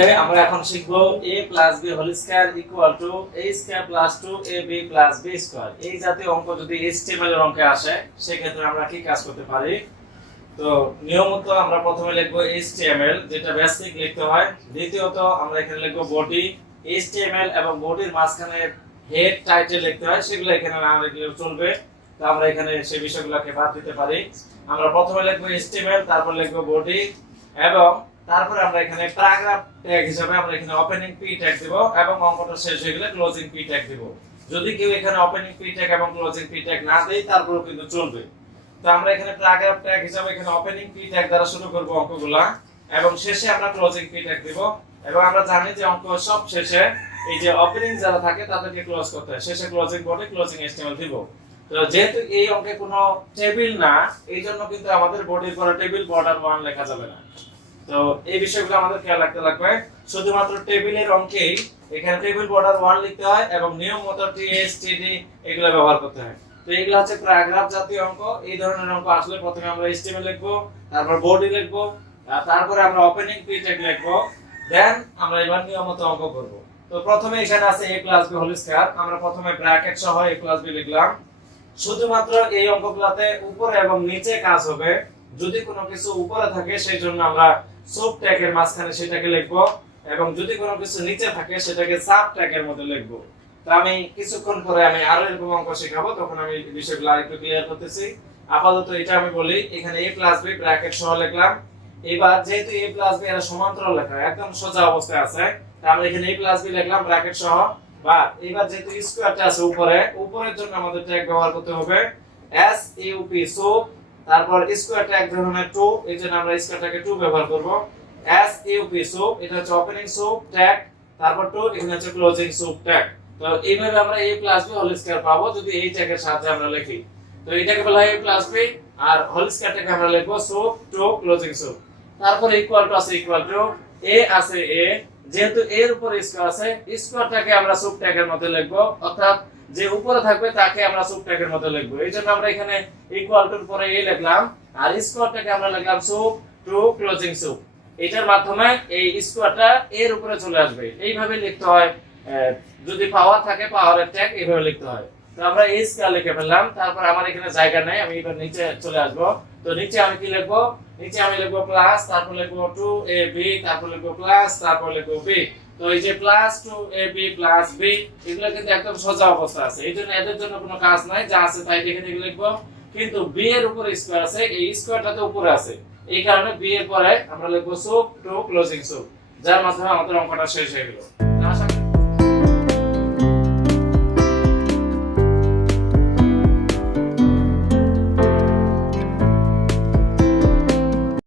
ওকে, আমরা এখন শিখব a plus b whole square equal to a square plus 2ab plus b square. এই জাতীয় অঙ্ক যদি HTML এর অঙ্কে আসে সেক্ষেত্রে আমরা কি কাজ করতে পারি? তো নিয়মিত আমরা প্রথমে লিখব HTML, যেটা বেসিক লিখতে হয়। দ্বিতীয়ত আমরা এখানে লিখব বডি HTML এবং বডির মাঝখানে হেড টাইটেল লিখতে হয়, সেগুলো এখানে না লিখলেও চলবে। তো আমরা এখানে সেই বিষয়গুলোকে বাদ দিতে পারি। আমরা প্রথমে লিখব HTML, তারপর লিখব বডি এবং তারপরে আমরা এখানে প্যারাগ্রাফ ট্যাগ হিসেবে আমরা এখানে ওপেনিং পি ট্যাগ দেব এবং অঙ্কটা শেষ হয়ে গেলে ক্লোজিং পি ট্যাগ দেব। যদি কেউ এখানে ওপেনিং পি ট্যাগ এবং ক্লোজিং পি ট্যাগ না দেয় তারপরেও কিন্তু চলবে। তো আমরা এখানে প্যারাগ্রাফ ট্যাগ হিসেবে এখানে ওপেনিং পি ট্যাগ দ্বারা শুরু করব অঙ্কগুলা এবং শেষে আমরা ক্লোজিং পি ট্যাগ দেব। এবং আমরা জানি যে অঙ্ক সব শেষে এই যে ওপেনিং যারা থাকে তাদেরকে ক্লোজ করতে হয়, শেষে ক্লোজিং বডি ক্লোজিং HTML দিব। তো যেহেতু এই অঙ্কে কোনো টেবিল না, এইজন্য কিন্তু আমাদের বডির পরে টেবিল বর্ডার 1 লেখা যাবে না। তো এই বিষয়গুলো আমাদের খেয়াল রাখতে লাগবে। শুধুমাত্র টেবিলের অঙ্কেই এখানে টেবিল বর্ডার 1 লিখতে হয় এবং নিয়ম মতো TSTD এগুলো ব্যবহার করতে হয়। তো এগুলো হচ্ছে প্যারাগ্রাফ জাতীয় অঙ্ক। এই ধরনের অঙ্ক আসলে প্রথমে আমরা HTML লিখব, তারপর বডি লিখব, তারপরে আমরা ওপেনিং পি ট্যাগ লিখব, দেন আমরা এবার নিয়ম মতো অঙ্ক করব। তো প্রথমে এখানে আছে a plus b whole square, আমরা প্রথমে ব্র্যাকেট সহ a প্লাস b লিখলাম। শুধুমাত্র এই অঙ্কগুলোতে উপরে এবং নিচে কাজ হবে। যদি কোনো কিছু উপরে থাকে সেই জন্য আমরা সাব ট্যাগের মাঝখানে সেটাকে লিখব এবং যদি কোনো কিছু নিচে থাকে সেটাকে সাব ট্যাগের মধ্যে লিখব। তো আমি কিছুক্ষণ পরে আমি আরো এরকম অঙ্ক শেখাবো, তখন আমি বিষয়গুলো আরেকটু ক্লিয়ার করতেছি। আপাতত এটা আমি বলি, এখানে a প্লাস b ব্র্যাকেট সহ লিখলাম। এবার যেহেতু a প্লাস b এর সমান্তরাল লেখা একদম সোজা অবস্থায় আছে, তাই আমরা এখানে a প্লাস b লিখলাম ব্র্যাকেট সহ। বা এবার যেহেতু স্কয়ারটা আছে উপরে, উপরের জন্য আমাদের ট্যাগ ব্যবহার করতে হবে SUP সুপ, তারপর স্কয়ার ট্যাগ ধরনের 2, এজন্য আমরা স্কয়ারটাকে 2 ব্যবহার করব। SUP সুপ, এটা হচ্ছে ওপেনিং সুপ ট্যাগ, তারপর 2 এখানে হচ্ছে ক্লোজিং সুপ ট্যাগ। তো এইভাবে আমরা a plus b whole square পাবো যদি এই ট্যাগের সাহায্যে আমরা লিখি। তো এটাকে বলা হয় a প্লাস b আর হোল স্কয়ারটাকে আমরা লিখব সুপ 2 ক্লোজিং সুপ। তারপর ইকুয়াল টু আছে ইকুয়াল টু a আছে a, যেহেতু এর উপরে স্কয়ার আছে স্কয়ারটাকে আমরা সুপ ট্যাগের মধ্যে লিখব, অর্থাৎ যে উপরে থাকবে তাকে আমরা সুপ ট্যাগের মধ্যে লিখব। এইজন্য আমরা এখানে ইকুয়াল টুর পরে a লিখলাম আর স্কয়ারটাকে আমরা লিখলাম সুপ 2 ক্লোজিং সুপ। এটার মাধ্যমে এই স্কয়ারটা এর উপরে চলে আসবে। এইভাবে লিখতে হয়, যদি পাওয়ার থাকে পাওয়ারের ট্যাগ এইভাবে লিখতে হয়। তো আমরা এই স্কয়ার লিখে ফেললাম। তারপর আমার এখানে জায়গা নাই, আমি এবার নিচে চলে আসব। তো নিচে আমি কি লিখব? নিচে আমি লিখব প্লাস, তারপর লিখব 2ab, তারপর লিখব প্লাস, তারপর লিখব b। তো এই যে প্লাস 2ab প্লাস b এগুলো কিন্তু একদম সোজা অবস্থা আছে, এইজন্য এদের জন্য কোনো কাজ নাই, যা আছে তাই লিখে লিখব। কিন্তু b এর উপরে স্কয়ার আছে, এই স্কয়ারটা তো উপরে আছে, এই কারণে b এর পরে আমরা লিখব সুপ 2 ক্লোজিং সুপ, যার মাধ্যমে আমাদের অঙ্কটা শেষ হয়ে গেল।